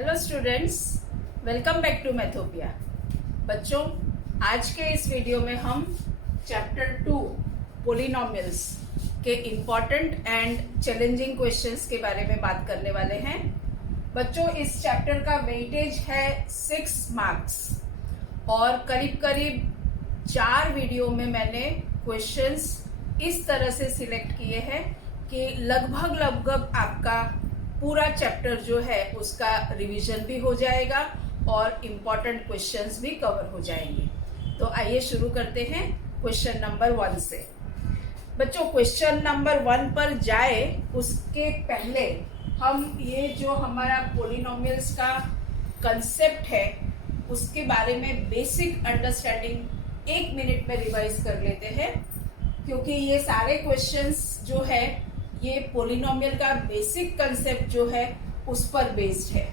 Hello students, welcome back to Mathopia. बच्चों, आज के इस वीडियो में हम चैप्टर 2 पोलिनोमियल्स के इम्पॉर्टेंट एंड चैलेंजिंग क्वेश्चंस के बारे में बात करने वाले हैं। बच्चों, इस चैप्टर का वेटेज है 6 मार्क्स और करीब करीब 4 वीडियो में मैंने क्वेश्चंस इस तरह से सिलेक्ट किए हैं कि लगभग आपका पूरा चैप्टर जो है उसका रिवीजन भी हो जाएगा और इम्पॉर्टेंट क्वेश्चंस भी कवर हो जाएंगे। तो आइए शुरू करते हैं क्वेश्चन नंबर 1 से। बच्चों, क्वेश्चन नंबर 1 पर जाए उसके पहले हम ये जो हमारा पोलिनोमियल्स का कंसेप्ट है उसके बारे में बेसिक अंडरस्टैंडिंग 1 मिनट में रिवाइज कर लेते हैं, क्योंकि ये सारे क्वेश्चंस जो है ये पोलिनोमियल का बेसिक कंसेप्ट जो है उस पर बेस्ड है।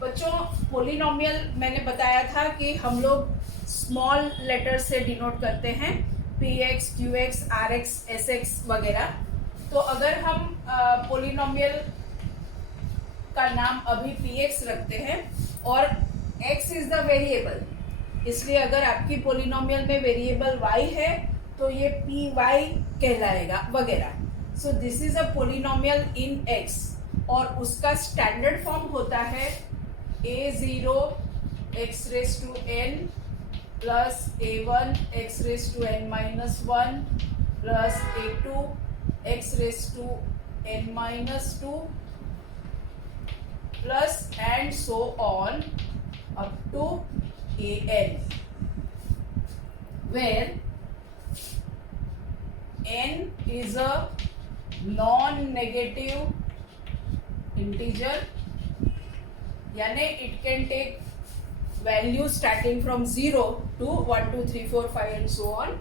बच्चों, पोलिनोमियल मैंने बताया था कि हम लोग स्मॉल लेटर से डिनोट करते हैं, px, qx, rx, sx वगैरह। तो अगर हम पोलिनोमियल का नाम अभी px रखते हैं और x इज द वेरिएबल, इसलिए अगर आपकी पोलिनोमियल में वेरिएबल y है तो ये py कहलाएगा वगैरह। So this is a polynomial in x और उसका स्टैंडर्ड फॉर्म होता है a0 x raise to n plus a1 x raise to n minus 1 plus a2 x raise to n minus 2 plus and so on up to an, where n is a non-negative integer, यानी it can take value starting from 0 to 1 2 3 4 5 and so on,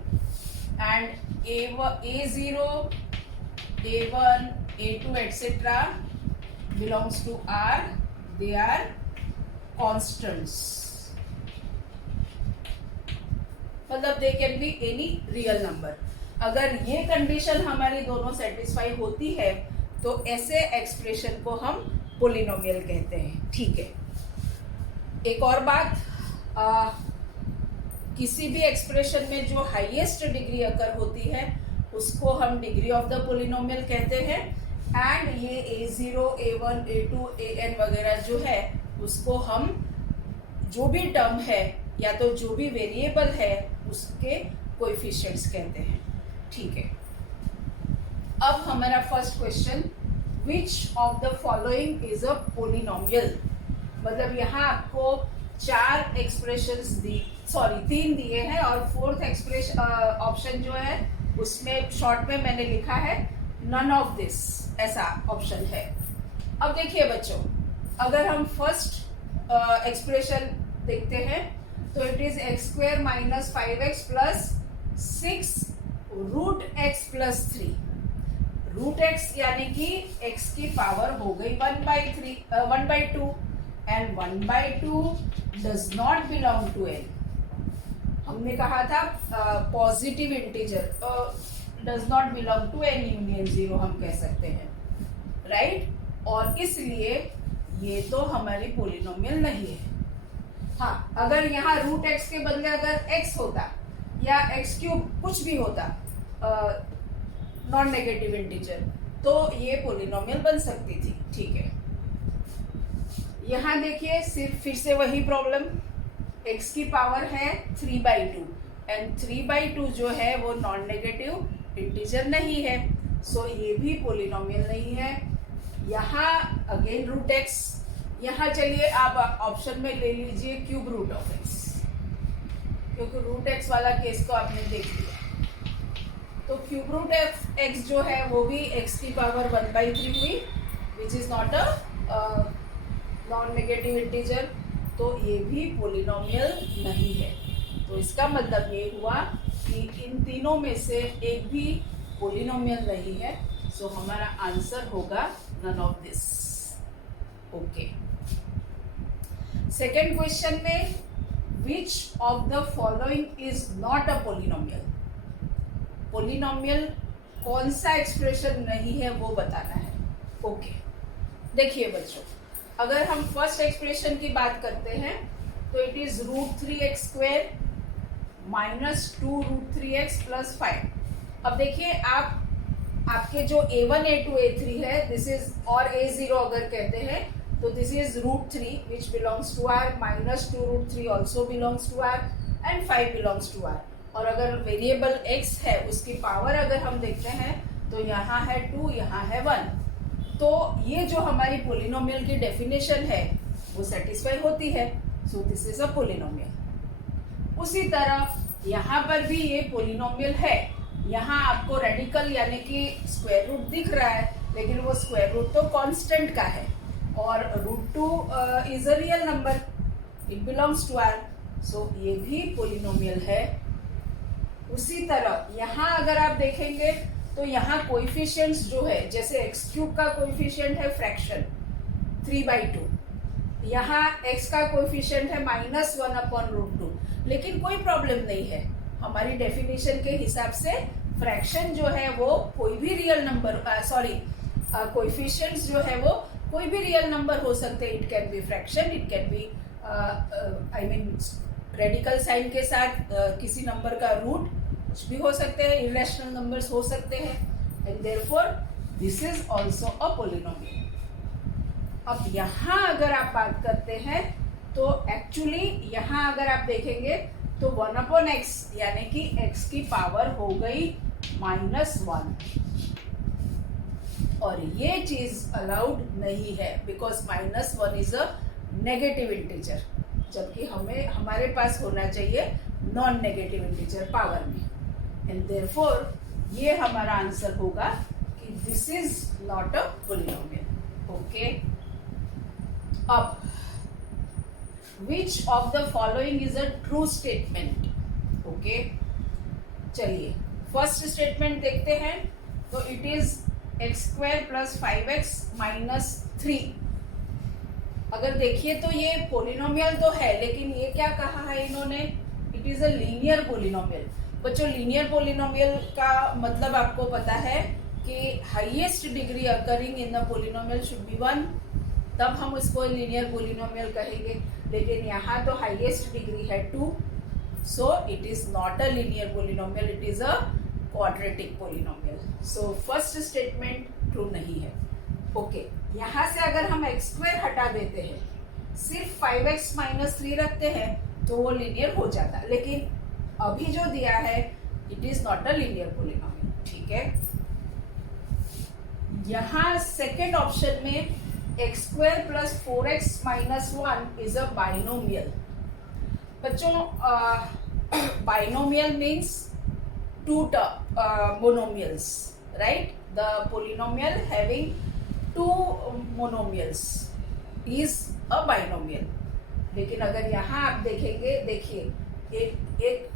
and a0 a1 a2 etc belongs to R. They are constants, मतलब they can be any real number। अगर ये condition हमारी दोनों satisfy होती है तो ऐसे एक्सप्रेशन को हम पोलिनोमियल कहते हैं। ठीक है, एक और बात, किसी भी एक्सप्रेशन में जो हाईएस्ट डिग्री अकर होती है उसको हम डिग्री ऑफ द पोलिनोमियल कहते हैं, एंड ये a0 a1 a2 an वगैरह जो है उसको हम जो भी टर्म है या तो जो भी वेरिएबल है उसके कोएफिशिएंट्स कहते हैं। ठीक है, अब हमारा first question, which of the following is a polynomial. मतलब यहाँ आपको 4 एक्सप्रेशंस तीन दिए हैं और फोर्थ एक्सप्रेशन ऑप्शन जो है उसमें शॉर्ट में मैंने लिखा है नन ऑफ दिस, ऐसा ऑप्शन है। अब देखिए बच्चों, अगर हम फर्स्ट एक्सप्रेशन देखते हैं तो it is x square minus 5x plus 6 root x plus 3। Root x यानी कि x की पावर हो गई 1/2 and 1/2 does not belong to n। हमने कहा था positive integer does not belong to n union 0 हम कह सकते हैं, राइट? और इसलिए ये तो हमारी पोलिनोमियल नहीं है। हाँ, अगर यहाँ रूट x के बदले अगर x होता या x क्यूब कुछ भी होता नॉन नेगेटिव इंटीजर तो ये पोलिनोमियल बन सकती थी। ठीक है, यहाँ देखिए सिर्फ फिर से वही प्रॉब्लम, x की पावर है 3/2 एंड 3/2 जो है वो नॉन नेगेटिव इंटीजर नहीं है, सो ये भी पोलिनोमियल नहीं है। यहाँ अगेन रूट x, यहाँ चलिए आप ऑप्शन में ले लीजिए क्यूब रूट ऑफ x, क्योंकि रूट x वाला केस को आपने देख लिया। तो क्यूब रूट x जो है वो भी x की पावर 1/3 हुई, which is not a non negative integer, तो ये भी पोलिनोमियल नहीं है। तो इसका मतलब ये हुआ कि इन तीनों में से एक भी पोलिनोमियल नहीं है, सो हमारा आंसर होगा none of this. Okay, second question में which of the following is not a polynomial। Polynomial कौन सा एक्सप्रेशन नहीं है वो बताना है। ओके, देखिए बच्चों, अगर हम फर्स्ट एक्सप्रेशन की बात करते हैं तो it is √3x² minus 2√3x plus 5। अब देखिए आपके जो a1 a2 a3 है दिस इज और a0 अगर कहते हैं तो this is √3 which belongs to r, minus 2√3 also belongs to r and 5 belongs to r। और अगर वेरिएबल x है उसकी पावर अगर हम देखते हैं तो यहाँ है 2, यहाँ है 1। तो ये जो हमारी पोलिनोमियल की डेफिनेशन है वो सेटिस्फाई होती है। सो दिस इज अ पोलिनोमियल। उसी तरह यहाँ पर भी ये पोलिनोमियल है। यहाँ आपको रेडिकल यानी कि स्क्वायर रूट दिख रहा है, लेकिन वो स्क्वायर रूट तो कांस्टेंट का है और √2 is a real number, it belongs to r। So ये भी पोलिनोमियल है। उसी तरह यहाँ अगर आप देखेंगे तो यहाँ कोएफिशिएंट्स जो है, जैसे x³ का कोएफिशिएंट है फ्रैक्शन 3/2, यहाँ x का कोएफिशिएंट है -1/√2, लेकिन कोई प्रॉब्लम नहीं है। हमारी डेफिनेशन के हिसाब से फ्रैक्शन जो है वो कोई भी रियल नंबर, कोएफिशिएंट्स जो है वो कोई भी रियल नंबर हो सकते हैं। It can be fraction, it can be I mean radical sign के साथ किसी नंबर का रूट कुछ भी हो सकते हैं, इरेशनल नंबर्स हो सकते हैं, and therefore this is also a polynomial. अब यहाँ अगर आप बात करते हैं तो एक्चुअली यहाँ अगर आप देखेंगे तो 1/x यानी कि x की पावर हो गई -1, और ये चीज अलाउड नहीं है because -1 is a negative integer, जबकि हमारे पास होना चाहिए नॉन नेगेटिव इंटीजर पावर में, एंड देयरफॉर ये हमारा आंसर होगा कि this is not a polynomial. Okay, अब which of the following is a true statement? Okay, चलिए फर्स्ट स्टेटमेंट देखते हैं। तो इट इज x² + 5x - 3। अगर देखिए तो ये पोलिनोमियल तो है, लेकिन ये क्या कहा है इन्होंने? It is a linear polynomial. बच्चों, लीनियर पोलिनोमियल का मतलब आपको पता है कि highest degree occurring in the polynomial should be 1, तब हम उसको लीनियर पोलिनोमियल कहेंगे। लेकिन यहाँ तो हाईएस्ट डिग्री है 2, सो it is not a linear polynomial, it is a quadratic polynomial. So first statement true नहीं है। ओके, यहाँ से अगर हम x² हटा देते हैं, सिर्फ 5x - 3 रखते हैं तो वो लीनियर हो जाता, लेकिन अभी जो दिया है it is not a linear polynomial. ठीक है, यहाँ सेकेंड ऑप्शन में x² + 4x - 1 is a binomial. बच्चों, binomial means two monomials, right? The polynomial having two monomials is a binomial. लेकिन अगर यहाँ आप देखेंगे, देखिए एक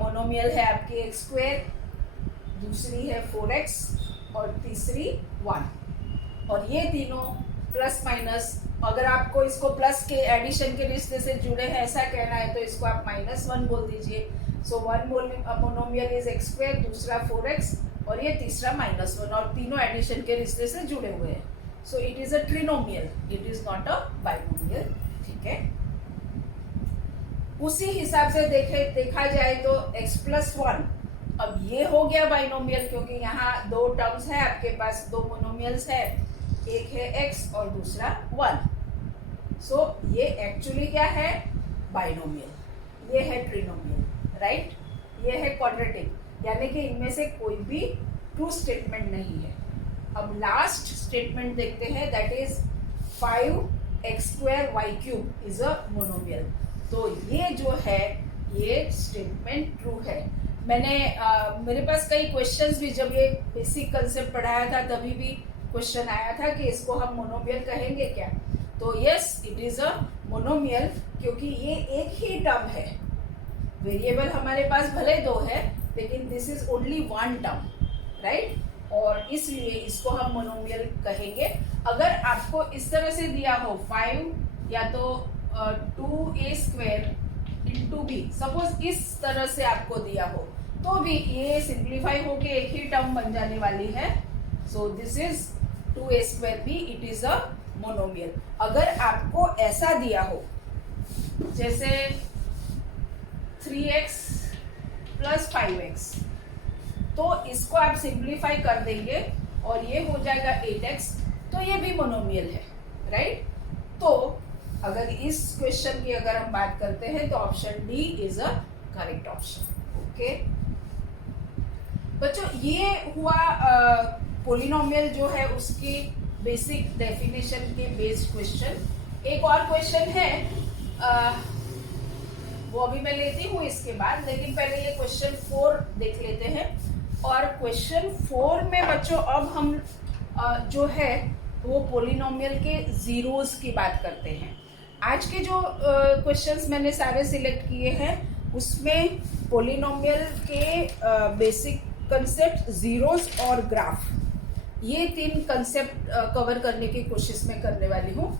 मोनोमियल है आपकी x², दूसरी है 4x और तीसरी 1, और ये तीनों प्लस माइनस, अगर आपको इसको प्लस के एडिशन के रिश्ते से जुड़े हैं ऐसा कहना है तो इसको आप -1 बोल दीजिए। So one monomial is x², दूसरा 4x और ये तीसरा -1, और तीनों एडिशन के रिश्ते से जुड़े हुए हैं। So it is a trinomial, it is not a binomial. ठीक है, उसी हिसाब से देखा जाए तो x + 1, अब ये हो गया बाइनोमियल, क्योंकि यहाँ दो टर्म्स है आपके पास, दो मोनोमियल्स है, एक है x और दूसरा 1। सो ये एक्चुअली क्या है? बाइनोमियल। ये है ट्रिनोमियल, राइट? ये है क्वाड्रेटिक, यानी कि इनमें से कोई भी ट्रू स्टेटमेंट नहीं है। अब लास्ट स्टेटमेंट देखते हैं, that is 5x² y³ is a monomial. तो ये जो है ये स्टेटमेंट ट्रू है। मेरे पास कई क्वेश्चंस भी, जब ये बेसिक कंसेप्ट पढ़ाया था तभी भी क्वेश्चन आया था कि इसको हम मोनोमियल कहेंगे क्या? तो yes, it is a monomial, क्योंकि ये एक ही टर्म है। वेरिएबल हमारे पास भले दो है, लेकिन this is only one term, right? और इसलिए इसको हम मोनोमियल कहेंगे। अगर आपको इस तरह से दिया हो 5 या तो 2a² × b, सपोज इस तरह से आपको दिया हो, तो भी ये सिंप्लीफाई होके एक ही टर्म बन जाने वाली है। सो this is 2a² b, it is a monomial. अगर आपको ऐसा दिया हो जैसे 3x प्लस 5x, तो इसको आप सिंप्लीफाई कर देंगे और ये हो जाएगा 8x, तो ये भी मोनोमियल है, राइट। तो अगर इस क्वेश्चन की अगर हम बात करते हैं तो option D is a correct option. Okay बच्चों, ये हुआ पोलिनोमियल जो है उसकी बेसिक डेफिनेशन के बेस्ड क्वेश्चन। एक और क्वेश्चन है, वो अभी मैं लेती हूँ इसके बाद, लेकिन पहले ये क्वेश्चन 4 देख लेते हैं। और क्वेश्चन 4 में बच्चों अब हम जो है वो पोलिनोमियल के जीरोस की बात करते हैं। आज के जो क्वेश्चंस मैंने सारे सिलेक्ट किए हैं उसमें पोलिनोमियल के बेसिक कंसेप्ट जीरोस और ग्राफ, ये 3 कंसेप्ट कवर करने की कोशिश में करने वाली हूँ।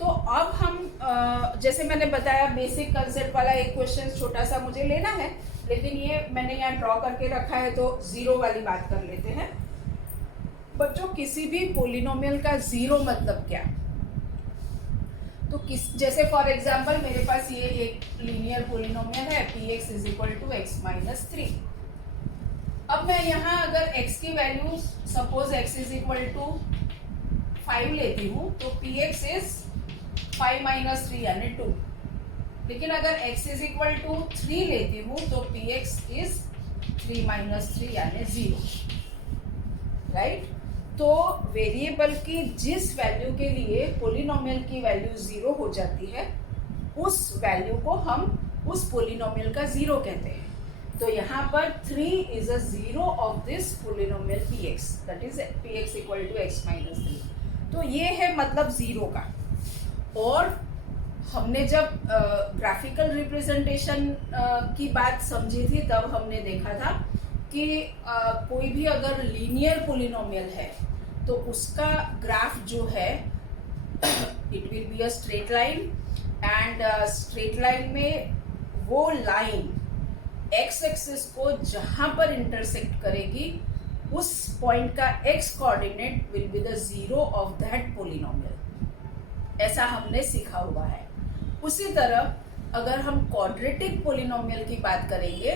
तो अब हम जैसे मैंने बताया बेसिक कंसेप्ट वाला एक क्वेश्चन छोटा सा मुझे लेना है, लेकिन ये मैंने यहाँ ड्रॉ करके रखा है, तो जीरो वाली बात कर लेते हैं। बच्चों, किसी भी पोलिनोमियल का जीरो मतलब क्या? तो जैसे फॉर एग्जांपल मेरे पास ये एक लीनियर पोलिनोमियल है px is equal to x minus 3। अब मैं यहाँ अगर x की value suppose x is equal to 5 लेती हूँ तो px इज 5 माइनस 3 यानी 2। लेकिन अगर x इज इक्वल टू 3 लेती हूँ तो px इज 3 माइनस 3 यानी 0, राइट। तो वेरिएबल की जिस वैल्यू के लिए पोलिनोमियल की वैल्यू 0 हो जाती है उस वैल्यू को हम उस पोलिनोमियल का जीरो कहते हैं। तो यहाँ पर 3 is a zero of this polynomial px, that is px equal to x minus 3। तो ये है मतलब जीरो का। और हमने जब ग्राफिकल रिप्रेजेंटेशन की बात समझी थी तब हमने देखा था कि कोई भी अगर लीनियर पोलिनोमियल है तो उसका ग्राफ जो है it will be a straight line, and straight line में वो लाइन एक्स एक्सिस को जहां पर इंटरसेक्ट करेगी उस पॉइंट का x coordinate will be the zero of that polynomial. ऐसा हमने सीखा हुआ है। उसी तरह अगर हम क्वाड्रेटिक पोलिनोमियल की बात करेंगे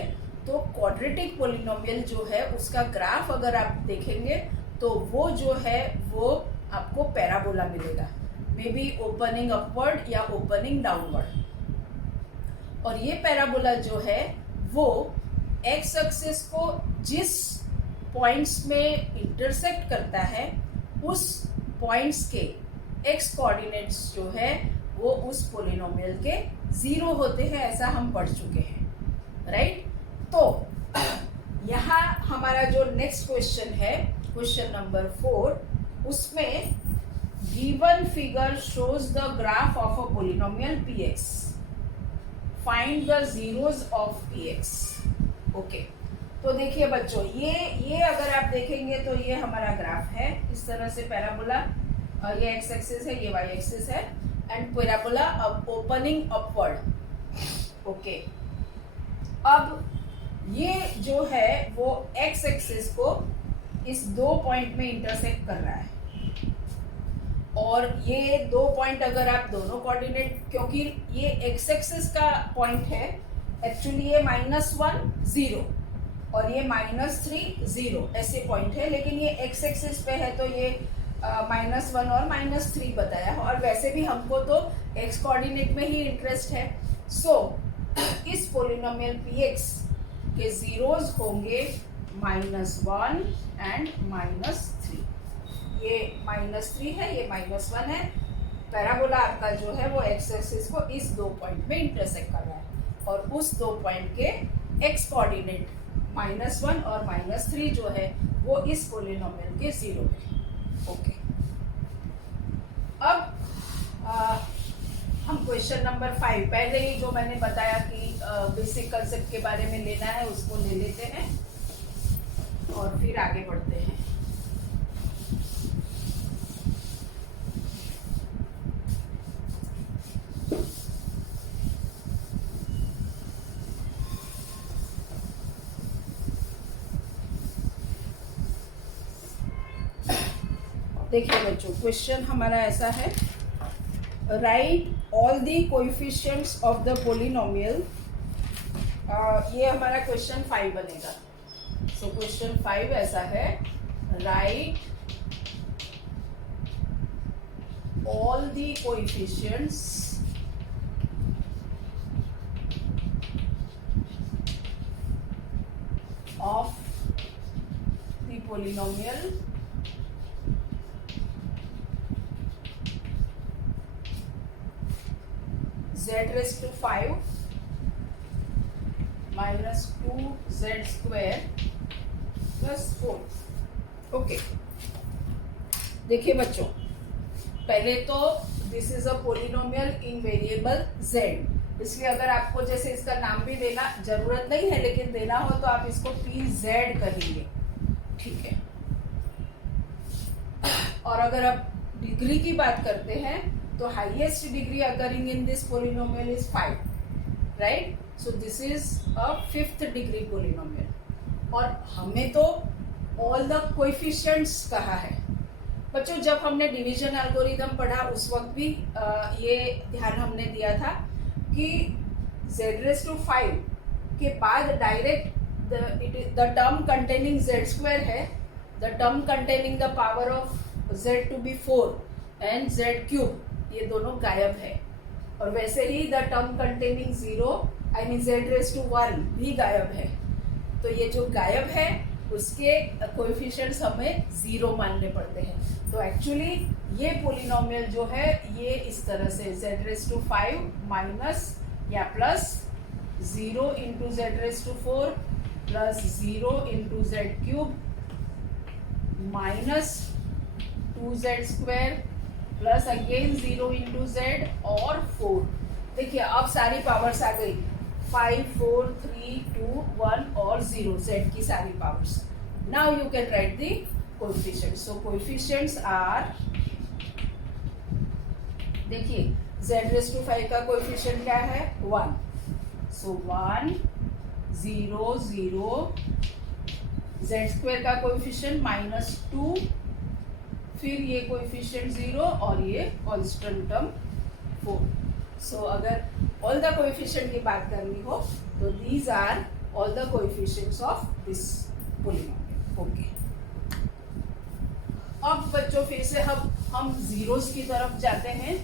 तो क्वाड्रेटिक पोलिनोमियल जो है उसका ग्राफ अगर आप देखेंगे तो वो जो है वो आपको पैराबोला मिलेगा, मे बी ओपनिंग अपवर्ड या ओपनिंग डाउनवर्ड। और ये पैराबोला जो है वो एक्स एक्सिस को जिस पॉइंट्स में इंटरसेक्ट करता है उस पॉइंट्स के एक्स कोऑर्डिनेट्स जो है वो उस पोलिनोमियल के जीरो होते हैं, ऐसा हम पढ़ चुके हैं, राइट। तो यहाँ हमारा जो नेक्स्ट क्वेश्चन है क्वेश्चन नंबर 4, उसमें given figure shows the graph of a polynomial px, find the zeros of px। Okay, तो देखिए बच्चों, ये अगर आप देखेंगे तो ये हमारा ग्राफ है इस तरह से पैराबोला, ये एक्स एक्सिस है, ये वाई एक्सिस है, एंड पैराबोला अब ओपनिंग अपवर्ड। ओके, अब ये जो है वो एक्स एक्सिस को इस 2 पॉइंट में इंटरसेक्ट कर रहा है। और ये 2 पॉइंट अगर आप दोनों कोऑर्डिनेट, क्योंकि ये एक्स एक्सिस का पॉइंट है, एक्चुअली ये -1 0 और ये -3 0 ऐसे पॉइंट है, लेकिन ये एक्स एक्सिस पे है तो ये -1 और -3 बताया, और वैसे भी हमको तो एक्स कोऑर्डिनेट में ही इंटरेस्ट है। सो इस पोलिनोमियल px के जीरोस होंगे -1 एंड -3। ये -3 है, ये -1 है। पैराबोला आपका जो है वो एक्स एक्सिस को इस 2 पॉइंट में इंटरसेक्ट कर रहा है, और उस 2 पॉइंट के एक्स कोऑर्डिनेट -1 और -3 जो है वो इस पोलिनोमियल के जीरो है। ओके, अब हम क्वेश्चन नंबर 5, पहले ही जो मैंने बताया कि बेसिक कंसेप्ट के बारे में लेना है उसको ले लेते हैं और फिर आगे बढ़ते हैं। देखिए बच्चों, क्वेश्चन हमारा ऐसा है right all the coefficients of the polynomial. ये हमारा क्वेश्चन 5 बनेगा। सो क्वेश्चन 5 ऐसा है, right all the coefficients of the polynomial z raised to 5 minus 2z square plus 4। Okay, देखिए बच्चों, पहले तो this is a polynomial in variable z, इसलिए अगर आपको जैसे इसका नाम भी देना जरूरत नहीं है, लेकिन देना हो तो आप इसको tz कहेंगे, ठीक है। और अगर आप डिग्री की बात करते हैं तो highest degree occurring in this polynomial is 5, right. So this is a 5th degree polynomial. और हमें तो ऑल द कोएफिशिएंट्स कहा है। बच्चों, जब हमने डिवीजन एल्गोरिदम पढ़ा उस वक्त भी ये ध्यान हमने दिया था कि z raised to 5 के बाद direct the term containing z square है, the term containing the power of z to be 4 and z cube, ये दोनों गायब है। और वैसे ही the term containing 0 I mean z raised to 1 भी गायब है। तो ये जो गायब है उसके कोएफिशिएंट्स हमें 0 मानने पड़ते हैं। तो एक्चुअली ये पोलिनोमियल जो है ये इस तरह से z raised to 5 माइनस या plus 0 into z raised to 4 plus 0 into z cube minus 2z square plus again 0 into z और 4। देखिए अब सारी पावर्स आ गई, 5 4 3 2 1 और 0, z की सारी powers. Now you can write the coefficients. So coefficients are, देखिए z raised to 5 का कोएफिशिएंट क्या है 1, सो 1 0 0, z स्क्वायर का कोएफिशिएंट -2, फिर ये कोएफिशिएंट 0 और ये कांस्टेंट टर्म 4। सो अगर ऑल द कोएफिशिएंट की बात करनी हो तो these are all the coefficients of this polynomial. Okay, अब बच्चों फिर से हम जीरोस की तरफ जाते हैं।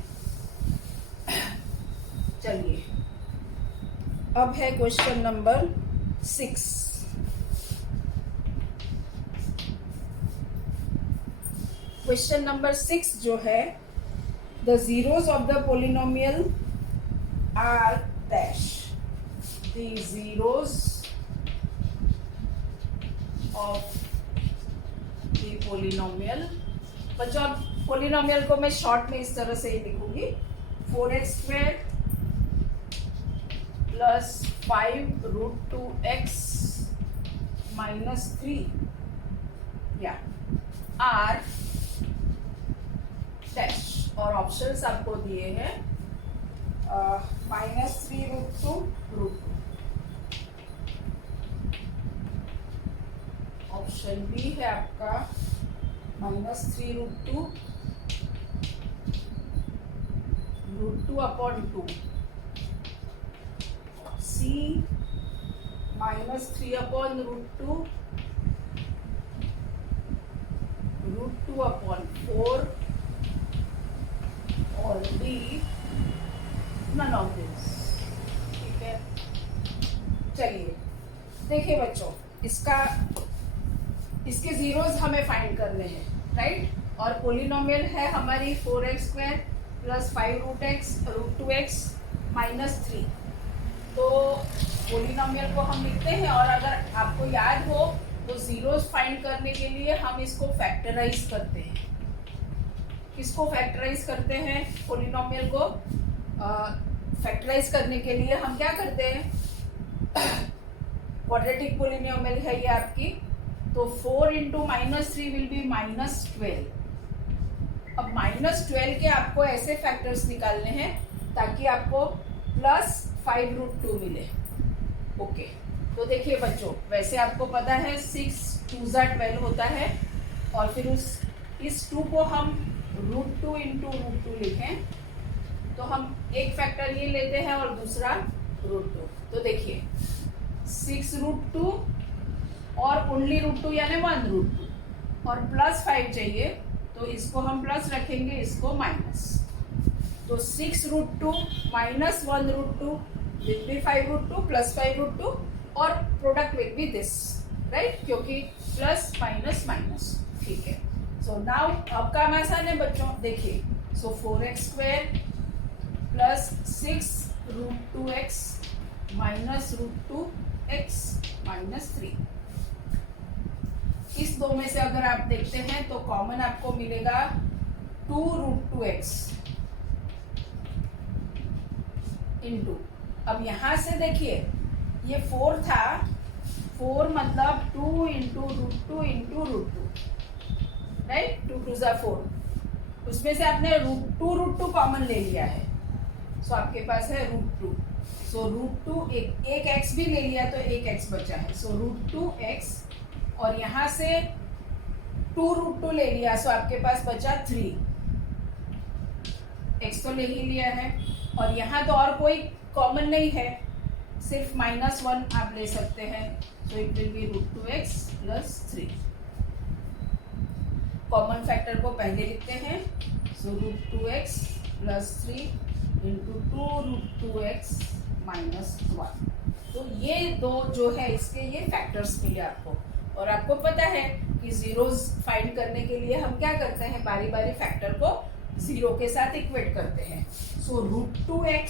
चलिए, अब है क्वेश्चन नंबर 6। क्वेश्चन नंबर 6 जो है, the zeros of the polynomial are dash. The zeros of the polynomial, बच्चों अब पोलिनोमियल को मैं शॉर्ट में इस तरह से ही लिखूंगी, 4x square plus 5 root 2x minus 3 या आर डैश। और ऑप्शंस आपको दिए हैं -3 रूट 2 रूट 2। ऑप्शन बी है आपका -3 रूट 2 रूट 2 अपॉन 2, सी -3 अपॉन रूट 2 रूट 2 अपॉन 4 और डी नन ऑफ दिस। ठीक है, चलिए देखिए बच्चों, इसके जीरोस हमें फाइंड करने हैं, राइट। और पोलिनोमियल है हमारी 4x square plus 5 root x root 2x minus 3। तो पोलिनोमियल को हम लिखते हैं, और अगर आपको याद हो तो जीरोस फाइंड करने के लिए हम इसको फैक्टराइज करते हैं। किसको फैक्टराइज करते हैं? पोलिनोमियल को फैक्टराइज करने के लिए हम क्या करते हैं, क्वाड्रेटिक पोलिनोमियल है ये आपकी, तो 4 इंटू -3 विल बी -12। अब -12 के आपको ऐसे फैक्टर्स निकालने हैं ताकि आपको +5 रूट 2 मिले। ओके, तो देखिए बच्चों, वैसे आपको पता है 6 2 12 होता है, और फिर इस 2 को हम रूट 2 इंटू रूट 2 लिखें तो हम एक फैक्टर ये लेते हैं और दूसरा √2। तो देखिए 6√2 और ओनली √2 यानी 1√2 और +5 चाहिए, तो इसको हम प्लस रखेंगे, इसको माइनस। तो 6√2 माइनस 1√2 विल बी 5√2 प्लस 5√2 और product will be this, right, क्योंकि प्लस माइनस माइनस। ठीक है, सो नाउ अब काम आसान है बच्चों। देखिए, सो 4x² plus 6√2x minus √2x minus 3। इस दो में से अगर आप देखते हैं तो कॉमन आपको मिलेगा 2√2x इंटू, अब यहां से देखिए ये 4 था, 4 मतलब 2 इंटू √2 इंटू √2, राइट, 2 2 ज़ा 4। उसमें से आपने √2 कॉमन ले लिया है, सो आपके पास है √2। सो √2 एक x भी ले लिया तो एक x बचा है, सो √2x और यहाँ से 2√2 ले लिया, सो आपके पास बचा 3। x तो ले ही लिया है और यहाँ तो और कोई कॉमन नहीं है, सिर्फ -1 आप ले सकते हैं, so it will be √2x plus 3। Common factor को पहले लिखते हैं, so √2x plus 3 into 2√2x minus 1। तो ये दो जो है इसके ये फैक्टर्स मिले आपको, और आपको पता है कि जीरोस फाइंड करने के लिए हम क्या करते हैं, बारी बारी फैक्टर को जीरो के साथ इक्वेट करते हैं। So √2x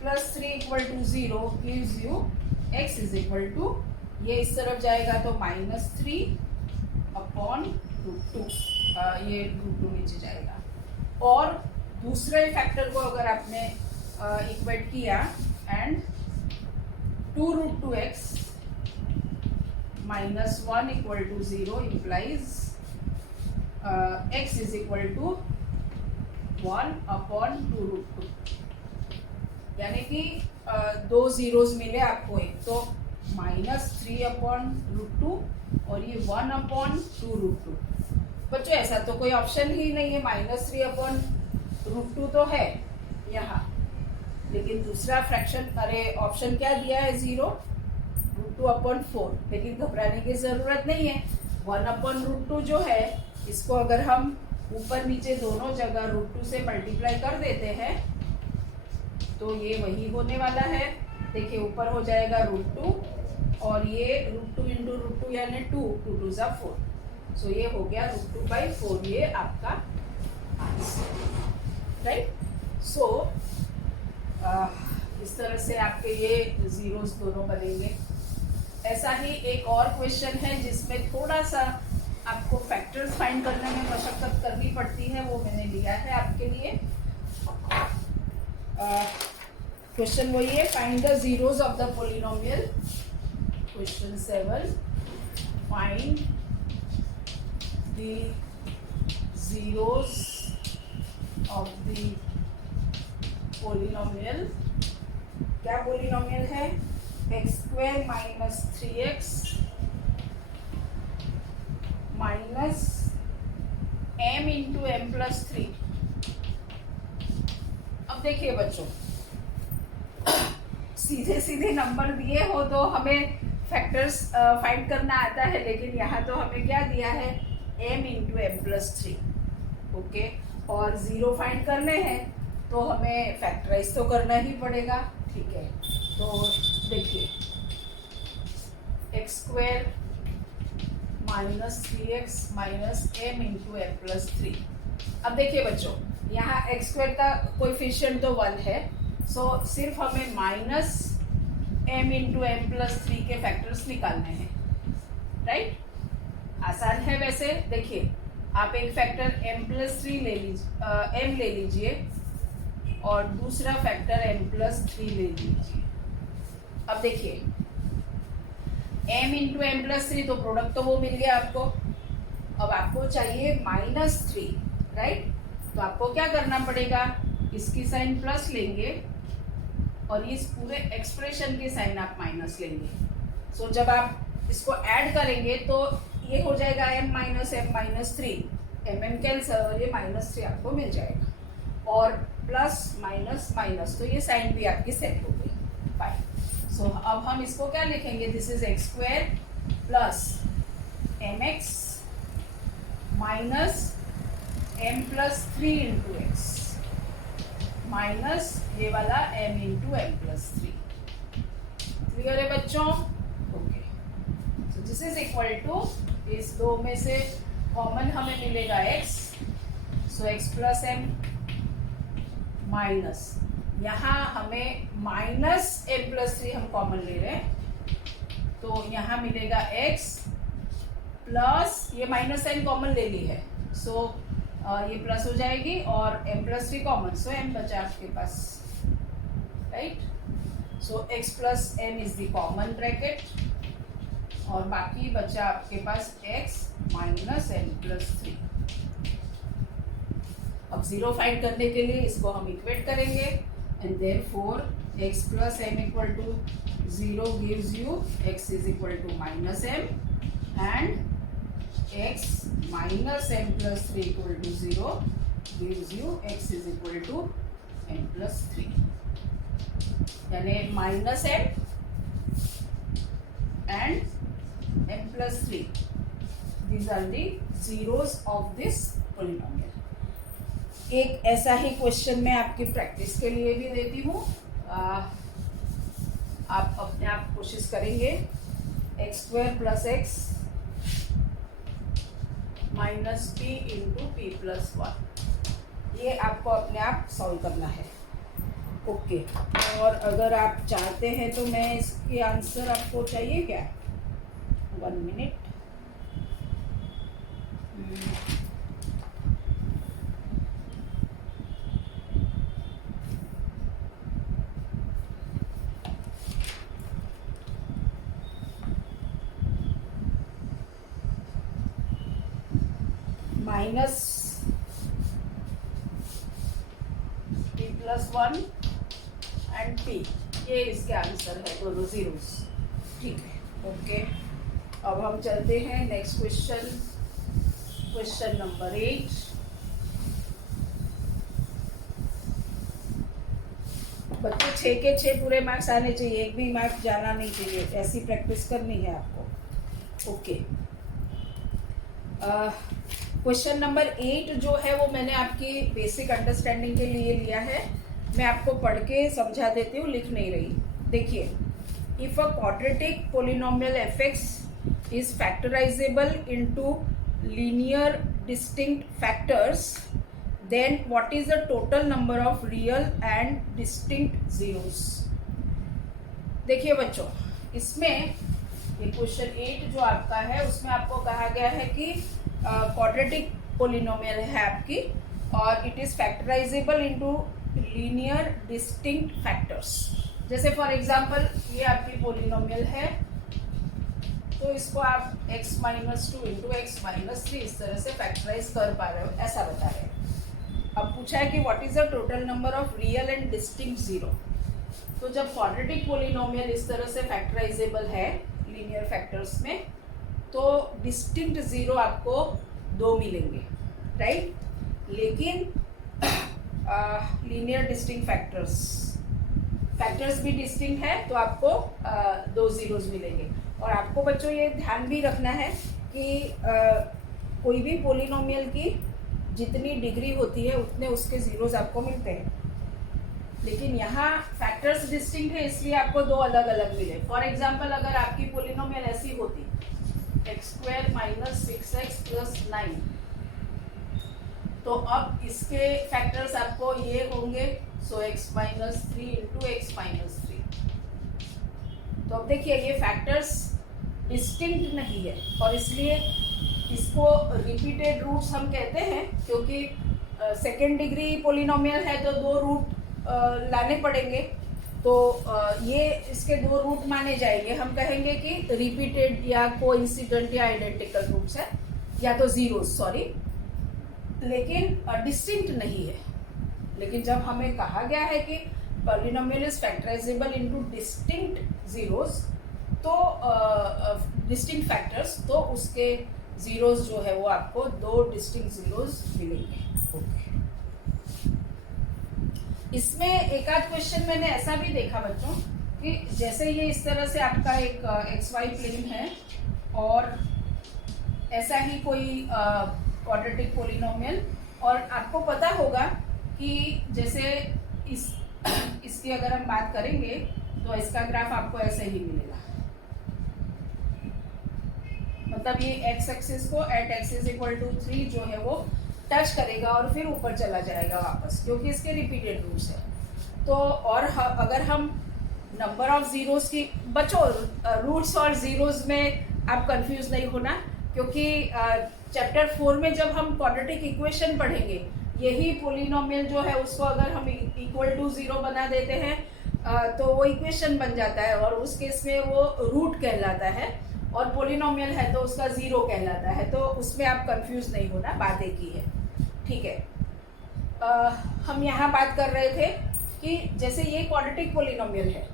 plus 3 equal to 0 gives you x is equal to, ये इस तरफ जाएगा तो -3 अपॉन √2, ये √2 नीचे जाएगा। और दूसरे फैक्टर को अगर आपने इक्वेट किया and 2√2x minus 1 equal to 0 implies x is equal to 1 upon 2√2, यानी कि दो जीरोस मिले आपको, एक तो -3 अपॉन √2 और ये 1 अपॉन 2√2। बच्चों ऐसा तो कोई ऑप्शन ही नहीं है, -3 अपॉन √2 तो है यहाँ, लेकिन दूसरा फ्रैक्शन, अरे ऑप्शन क्या दिया है 0, √2 अपॉन 4। लेकिन घबराने की जरूरत नहीं है, 1 अपॉन √2 जो है इसको अगर हम ऊपर नीचे दोनों जगह √2 से मल्टीप्लाई कर देते हैं तो ये वही होने वाला है। देखिए ऊपर हो जाएगा √2 और ये √2 इंटू √2 यानी 2 2 2 ज़ा 4, सो ये हो गया √2/4, ये आपका आंसर, राइट। सो इस तरह से आपके ये जीरोस दोनों बनेंगे। ऐसा ही एक और क्वेश्चन है जिसमें थोड़ा सा आपको फैक्टर्स फाइंड करने में मशक्कत करनी पड़ती है, वो मैंने लिया है आपके लिए। क्वेश्चन वही है, find the zeros of the polynomial. Question 7, find the zeros of the polynomial. क्या पोलिनोमियल है, x² minus 3x minus m into m plus 3। अब देखिए बच्चों, सीधे सीधे नंबर दिए हो तो हमें फैक्टर्स फाइंड करना आता है, लेकिन यहाँ तो हमें क्या दिया है, m into m plus 3, okay. और 0 फाइंड करने हैं तो हमें फैक्टराइज तो करना ही पड़ेगा, ठीक है। तो देखिए x² minus 3x minus m into m plus 3। अब देखिए बच्चों, यहाँ x² का कोएफिशिएंट तो 1 है, सो सिर्फ हमें minus m into m plus 3 के फैक्टर्स निकालने हैं, राइट। आसान है वैसे। देखिए आप एक फैक्टर m प्लस 3 ले लीजिए, m ले लीजिए और दूसरा फैक्टर m प्लस 3 ले लीजिए। अब देखिए m इंटू m प्लस 3, तो प्रोडक्ट तो वो मिल गया आपको। अब आपको चाहिए -3, राइट। तो आपको क्या करना पड़ेगा, इसकी साइन प्लस लेंगे और इस पूरे एक्सप्रेशन की साइन आप माइनस लेंगे। सो जब आप इसको ऐड करेंगे तो ये हो जाएगा m minus m minus 3, m cancel और ये -3 आपको मिल जाएगा। और प्लस माइनस माइनस, तो ये साइन भी आपकी सेट हो गई। फाइन। सो अब हम इसको क्या लिखेंगे, this is x square plus m x minus M plus 3 into x minus ये वाला m into m plus 3। Clear है बच्चों? Okay. So this is equal to, इस दो में से कॉमन हमें मिलेगा x, so x plus m minus, यहाँ हमें माइनस एम प्लस 3 हम कॉमन ले रहे हैं, तो यहाँ मिलेगा x प्लस ये माइनस एम कॉमन ले ली है, सो ये प्लस हो जाएगी और m plus 3 common, so m बचा आपके पास, right. So x plus m is the common bracket और बाकी बचा आपके पास x माइनस एम प्लस 3। अब जीरो फाइंड करने के लिए इसको हम इक्वेट करेंगे and therefore x plus m equal to 0 gives you x is equal to minus m and x minus m plus 3 equal to 0 gives you x is equal to m plus 3, यानी minus m and m plus 3, these are the zeros of this polynomial। एक ऐसा ही question मैं आपकी practice के लिए भी देती हूँ, आप अपने आप कोशिश करेंगे। X square plus x minus P into P plus 1, ये आपको अपने आप सॉल्व करना है। ओके। और अगर आप चाहते हैं तो मैं इसके आंसर, आपको चाहिए क्या, 1 minute. Minus P plus 1 and P, ये इसके आंसर है, दोनों जीरोस। ठीक है, ओके। अब हम चलते हैं नेक्स्ट क्वेश्चन, क्वेश्चन नंबर 8। बच्चों 6 के 6 पूरे मार्क्स आने चाहिए, एक भी मार्क्स जाना नहीं चाहिए, ऐसी प्रैक्टिस करनी है आपको। ओके। क्वेश्चन नंबर 8 जो है वो मैंने आपकी बेसिक अंडरस्टैंडिंग के लिए लिया है, मैं आपको पढ़ के समझा देती हूँ, लिख नहीं रही। देखिए, if a quadratic polynomial f x is factorisable into linear distinct factors, then what is the total number of real and distinct zeros. देखिए बच्चों, इसमें ये क्वेश्चन 8 जो आपका है उसमें आपको कहा गया है कि क्वाड्रेटिक पोलिनोमियल है आपकी और it is factorisable into linear distinct factors. जैसे फॉर एग्जांपल ये आपकी पोलिनोमियल है, तो इसको आप x minus 2 into x minus 3 इस तरह से फैक्टराइज कर पा रहे हो, ऐसा बता रहे हैं। अब पूछा है कि what is the total number of real and distinct zero. तो जब क्वाड्रेटिक पोलिनोमियल इस तरह से फैक्टराइजेबल है लीनियर फैक्टर्स में, तो डिस्टिंक्ट जीरो आपको 2 मिलेंगे, राइट। लेकिन लीनियर डिस्टिंक्ट फैक्टर्स भी डिस्टिंक्ट है, तो आपको 2 जीरोस मिलेंगे। और आपको बच्चों ये ध्यान भी रखना है कि कोई भी पोलिनोमियल की जितनी डिग्री होती है उतने उसके जीरोस आपको मिलते हैं, लेकिन यहाँ फैक्टर्स डिस्टिंक्ट है इसलिए आपको 2 अलग अलग मिले। फॉर एग्जांपल, अगर आपकी पोलिनोमियल ऐसी होती x square minus 6x plus 9, तो अब इसके फैक्टर्स आपको ये होंगे, सो x minus 3 into x minus 3। तो अब देखिए ये फैक्टर्स डिस्टिंक्ट नहीं है और इसलिए इसको रिपीटेड रूट्स हम कहते हैं, क्योंकि सेकेंड डिग्री पोलिनोमियल है तो 2 रूट लाने पड़ेंगे, तो ये इसके 2 रूट माने जाएंगे। हम कहेंगे कि रिपीटेड या कोइंसिडेंट या आइडेंटिकल रूट्स है, या तो जीरोस, सॉरी, लेकिन डिस्टिंक्ट नहीं है। लेकिन जब हमें कहा गया है कि polynomial is factorisable into distinct zeros, तो डिस्टिंक्ट फैक्टर्स, तो उसके जीरोस जो है वो आपको 2 डिस्टिंक्ट जीरोस मिलेंगे। ओके। इसमें एक आध क्वेश्चन मैंने ऐसा भी देखा बच्चों कि जैसे ये इस तरह से आपका एक एक्स वाई प्लेन है और ऐसा ही कोई क्वाड्रेटिक पोलिनोमियल, और आपको पता होगा कि जैसे इसकी अगर हम बात करेंगे तो इसका ग्राफ आपको ऐसे ही मिलेगा, मतलब ये एक्स एक्सिस को एट एक्सिस इक्वल टू 3 जो है वो टच करेगा और फिर ऊपर चला जाएगा वापस, क्योंकि इसके रिपीटेड रूट्स है। तो और अगर हम नंबर ऑफ जीरोस की बच्चों रूट्स और जीरोस में आप कंफ्यूज नहीं होना, क्योंकि चैप्टर 4 में जब हम क्वाड्रेटिक इक्वेशन पढ़ेंगे यही पोलिनोमियल जो है उसको अगर हम इक्वल टू 0 बना देते हैं तो वो इक्वेशन बन जाता है और उस केस में वो रूट कहलाता है, और पोलिनोमियल है तो उसका 0 कहलाता है। तो उसमें आप कंफ्यूज नहीं होना, बात एक ही है, ठीक है। हम यहाँ बात कर रहे थे कि जैसे ये क्वाड्रेटिक पोलिनोमियल है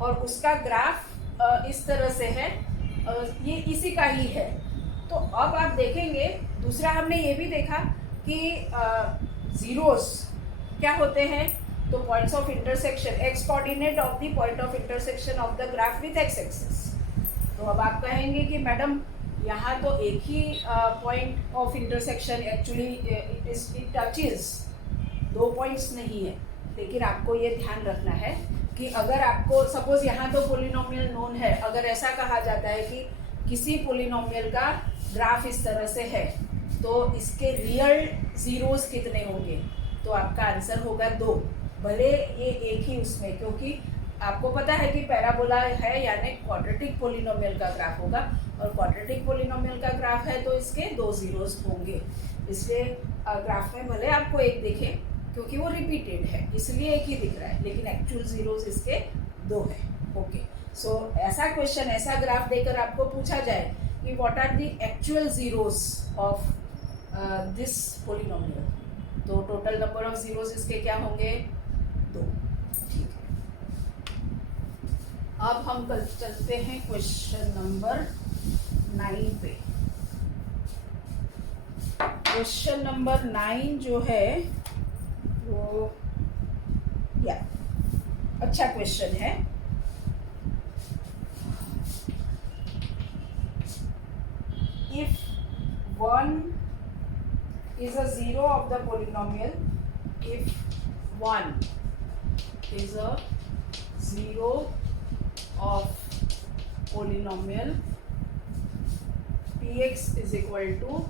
और उसका ग्राफ इस तरह से है, ये इसी का ही है। तो अब आप देखेंगे दूसरा हमने ये भी देखा कि जीरोस क्या होते हैं, तो points of intersection, x coordinate of the point of intersection of the graph with x axis. तो अब आप कहेंगे कि मैडम यहाँ तो एक ही point of intersection, actually it touches 2 points नहीं है, लेकिन आपको ये ध्यान रखना है कि अगर आपको सपोज यहाँ तो पोलिनोमियल नोन है, अगर ऐसा कहा जाता है कि किसी पोलिनोमियल का ग्राफ इस तरह से है तो इसके रियल जीरोस कितने होंगे, तो आपका आंसर होगा 2, भले ये एक ही उसमें, क्योंकि आपको पता है कि पैराबोला है यानी क्वाड्रेटिक पोलिनोमियल का ग्राफ होगा, और क्वाड्रेटिक पोलिनोमियल का ग्राफ है तो इसके 2 जीरोस होंगे। इसलिए ग्राफ में भले आपको एक दिखे क्योंकि वो रिपीटेड है इसलिए एक ही दिख रहा है, लेकिन एक्चुअल जीरोस इसके 2 है। ओके, सो ऐसा क्वेश्चन, ऐसा ग्राफ देकर आपको पूछा जाए कि what are the actual zeros of this polynomial, तो टोटल नंबर ऑफ जीरोस इसके क्या होंगे, 2। ठीक है, अब हम कल चलते हैं क्वेश्चन नंबर 9 पे। क्वेश्चन नंबर 9 जो है वो अच्छा क्वेश्चन है। If 1 is a zero of the polynomial, if 1 is a zero of polynomial px is equal to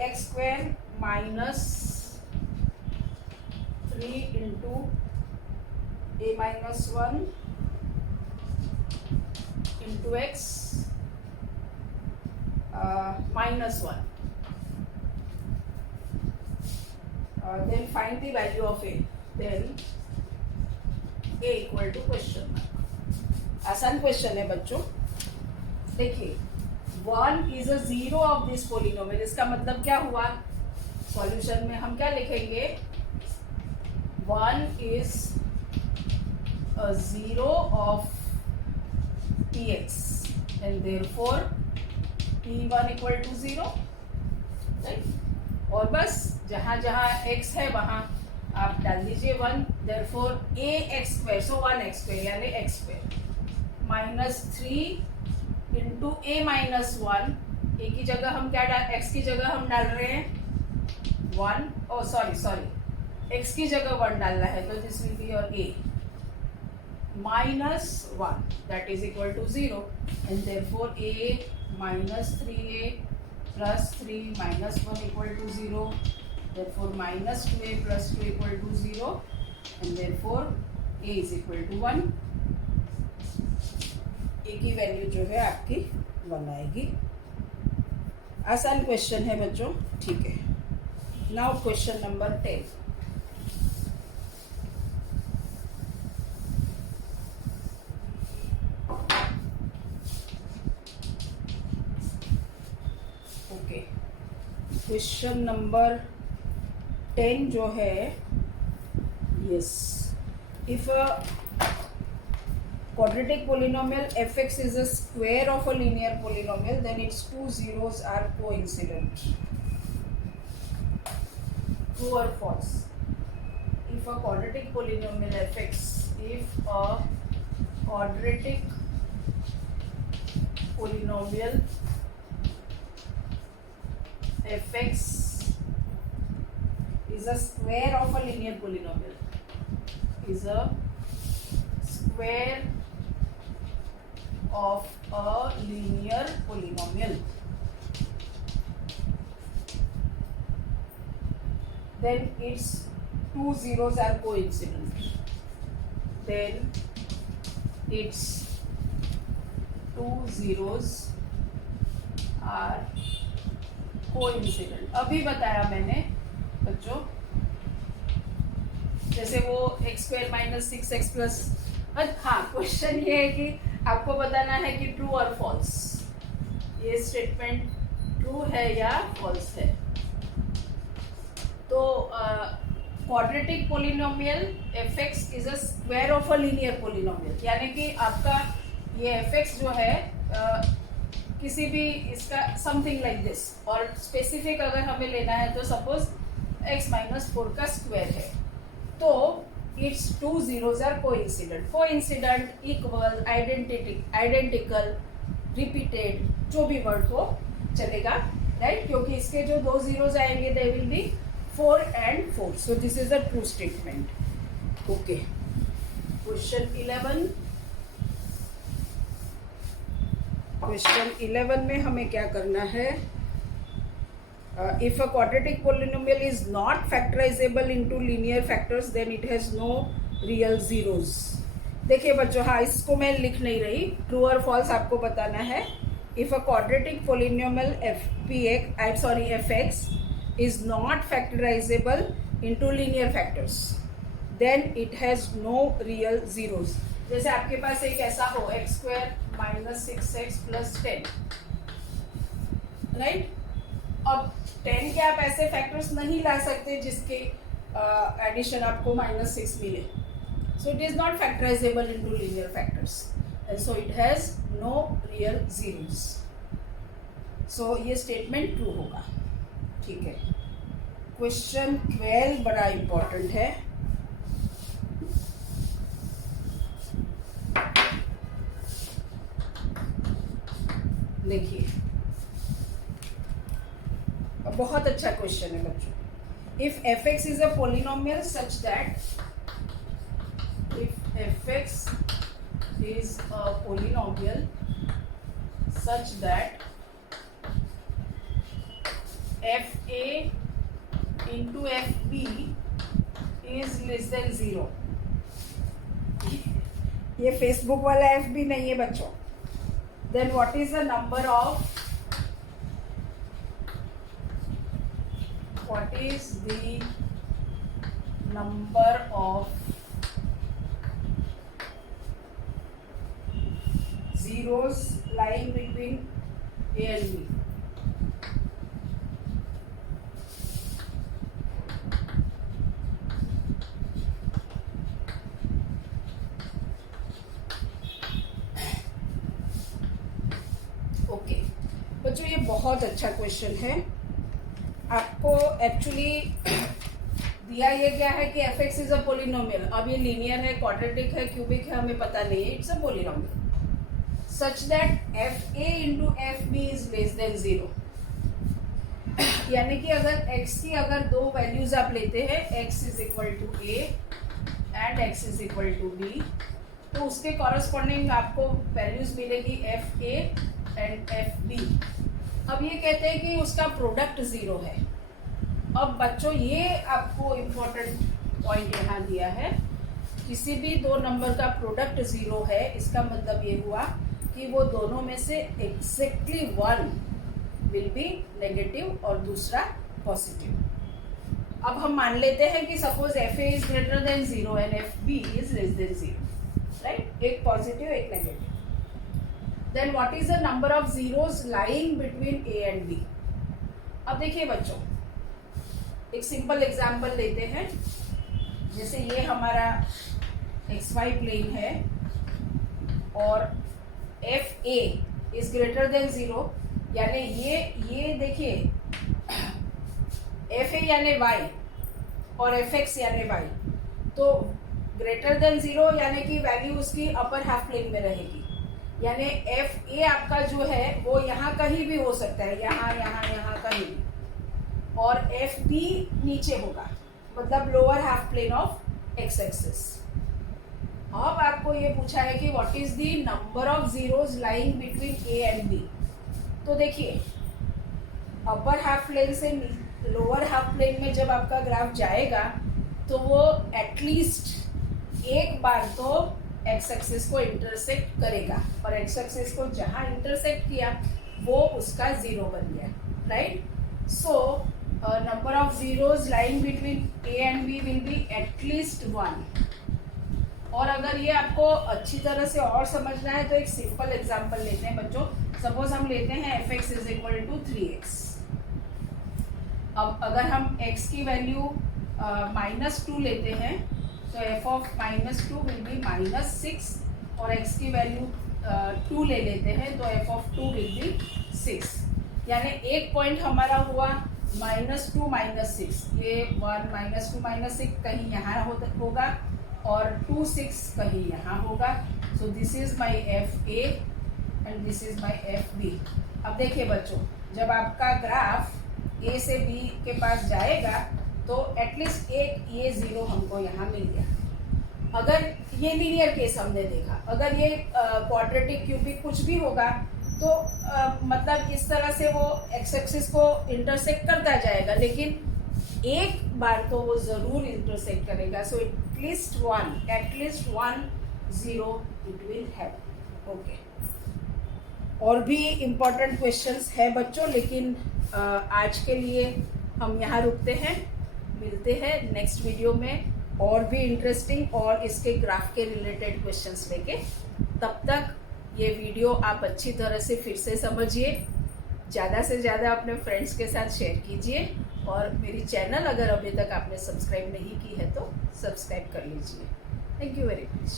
ax square minus 3 into a minus 1 into x minus 1, then find the value of a, then a equal to question mark। आसान question है बच्चों। देखिए 1 is a zero of this polynomial, इसका मतलब क्या हुआ, solution में हम क्या लिखेंगे, 1 is a zero of px and therefore p1 equal to 0, right. और बस जहाँ जहाँ x है वहाँ आप डाल दीजिए 1, therefore a x square, so 1x square यानी x square minus 3 into a minus 1, a की जगह हम क्या डाल, x की जगह हम डाल रहे हैं 1, oh सॉरी x की जगह 1 डालना है, तो this will be your a minus 1 that is equal to 0, and therefore a minus 3a plus 3 minus 1 equal to 0, therefore minus 2a plus 2 equal to 0, and therefore a is equal to 1। a की value जो है आपकी 1 आएगी। आसान question है बच्चों, ठीक है। Now question number 10। Question number 10 जो है, yes, if a quadratic polynomial fx is a square of a linear polynomial, then its 2 zeros are coincident। True और false. If a quadratic polynomial fx, if a quadratic polynomial fx is a square of a linear polynomial, is a square of a linear polynomial, then its two zeros are coincident. Then its two zeros are coincident. अभी बताया मैंने बच्चों, जैसे वो x square minus 6x plus. हाँ, question ये है कि आपको बताना है कि ट्रू और फॉल्स, ये स्टेटमेंट ट्रू है या फॉल्स है. तो quadratic polynomial fx is a square of a linear polynomial, यानी कि आपका ये fx जो है किसी भी इसका समथिंग लाइक दिस, और स्पेसिफिक अगर हमें लेना है तो सपोज x माइनस 4 का स्क्वायर है, तो its two zeros are coincident. Coincident, equal, identical, repeated, जो भी वर्ड हो चलेगा, राइट, क्योंकि इसके जो दो जीरोज आएंगे they will be 4 and 4. So this is a true statement. Okay. Question 11. Question 11 में हमें क्या करना है? If a quadratic polynomial is not factorizable into linear factors, then it has no real zeros. देखिए बच्चों, हाँ, इसको मैं लिख नहीं रही, ट्रू और फॉल्स आपको बताना है. If a quadratic polynomial fx is not factorizable into linear factors, then it has no real zeros. जैसे आपके पास एक ऐसा हो x square minus 6x plus 10, right. अब 10 के आप ऐसे फैक्टर्स नहीं ला सकते जिसके एडिशन आपको माइनस 6 मिले. So it is not factorizable into linear factors, and so it has no real zeros. So ये स्टेटमेंट ट्रू होगा. ठीक है. क्वेश्चन 12 बड़ा इंपॉर्टेंट है. देखिए, बहुत अच्छा क्वेश्चन है बच्चों. If fx is a polynomial such that, if fx is a polynomial such that fa into fb is less than 0. ये फेसबुक वाला fb नहीं है बच्चों. Then what is the number of, what is the number of zeros lying between a and b? Okay बच्चों, ये बहुत अच्छा question है. आपको एक्चुअली दिया ये क्या है कि fx इज अ पोलिनोमियल. अब ये लीनियर है, क्वाड्रेटिक है, क्यूबिक है, हमें पता नहीं है. It's a polynomial such that fa into fb is less than 0. यानी कि अगर x की अगर दो वैल्यूज आप लेते हैं, x is equal to a and x is equal to b, तो उसके कॉरस्पॉन्डिंग आपको वैल्यूज मिलेगी fa एंड fb. अब ये कहते हैं कि उसका प्रोडक्ट 0 है. अब बच्चों, ये आपको इम्पोर्टेंट पॉइंट यहाँ दिया है, किसी भी दो नंबर का प्रोडक्ट 0 है, इसका मतलब ये हुआ कि वो दोनों में से exactly one will be negative और दूसरा पॉजिटिव. अब हम मान लेते हैं कि suppose fa is greater than 0 and fb is less than 0, right. एक पॉजिटिव एक negative. Then what is the number of zeros lying between a and b? अब देखिए बच्चों, एक सिंपल एग्जांपल लेते हैं. जैसे ये हमारा xy प्लेन है और fa इज ग्रेटर देन 0, यानी ये देखिए fa यानी y, और एफ एक्स यानी वाई, तो ग्रेटर देन 0 यानी कि वैल्यू उसकी अपर हाफ प्लेन में रहेगी, यानी एफ ए आपका जो है वो यहाँ कहीं भी हो सकता है, यहाँ यहाँ यहाँ कहीं भी, और एफ बी नीचे होगा, मतलब lower half plane of X axis. अब आपको ये पूछा है कि what is the number of zeros lying between A and B. तो देखिए अपर हाफ प्लेन से लोअर हाफ प्लेन में जब आपका ग्राफ जाएगा तो वो एटलीस्ट एक बार तो एक्स एक्सिस को इंटरसेक्ट करेगा, और एक्स एक्सिस को जहाँ इंटरसेक्ट किया वो उसका 0 बन गया, right. So number of zeros lying between A and B will be at least 1। और अगर ये आपको अच्छी तरह से और समझना है तो एक सिंपल एग्जांपल लेते हैं बच्चों। सपोज हम लेते हैं F x is equal to 3x। अब अगर हम x की वैल्यू -2 लेते हैं तो f ऑफ -2 विल बी -6, और x की वैल्यू 2 ले लेते हैं तो f ऑफ 2 विल बी 6। यानी एक पॉइंट हमारा हुआ -2 -6, ये 1 -2 -6 कहीं यहाँ होगा और 2 6 कहीं यहाँ होगा। So this is my F A and this is my F B. अब देखिए बच्चों, जब आपका ग्राफ ए से बी के पास जाएगा तो एटलीस्ट एक ये 0 हमको यहाँ मिल गया। अगर ये लीनियर केस हमने देखा, अगर ये क्वाड्रेटिक क्यूबिक कुछ भी होगा तो मतलब इस तरह से वो एक्स एक्सिस को इंटरसेक्ट करता जाएगा, लेकिन एक बार तो वो ज़रूर इंटरसेक्ट करेगा। So at least one 0 it will have. Okay, और भी इम्पोर्टेंट क्वेश्चंस है बच्चों, लेकिन आज के लिए हम यहाँ रुकते हैं। मिलते हैं नेक्स्ट वीडियो में और भी इंटरेस्टिंग और इसके ग्राफ के रिलेटेड क्वेश्चंस लेके। तब तक ये वीडियो आप अच्छी तरह से फिर से समझिए, ज़्यादा से ज़्यादा अपने फ्रेंड्स के साथ शेयर कीजिए, और मेरी चैनल अगर अभी तक आपने सब्सक्राइब नहीं की है तो सब्सक्राइब कर लीजिए। Thank you very much.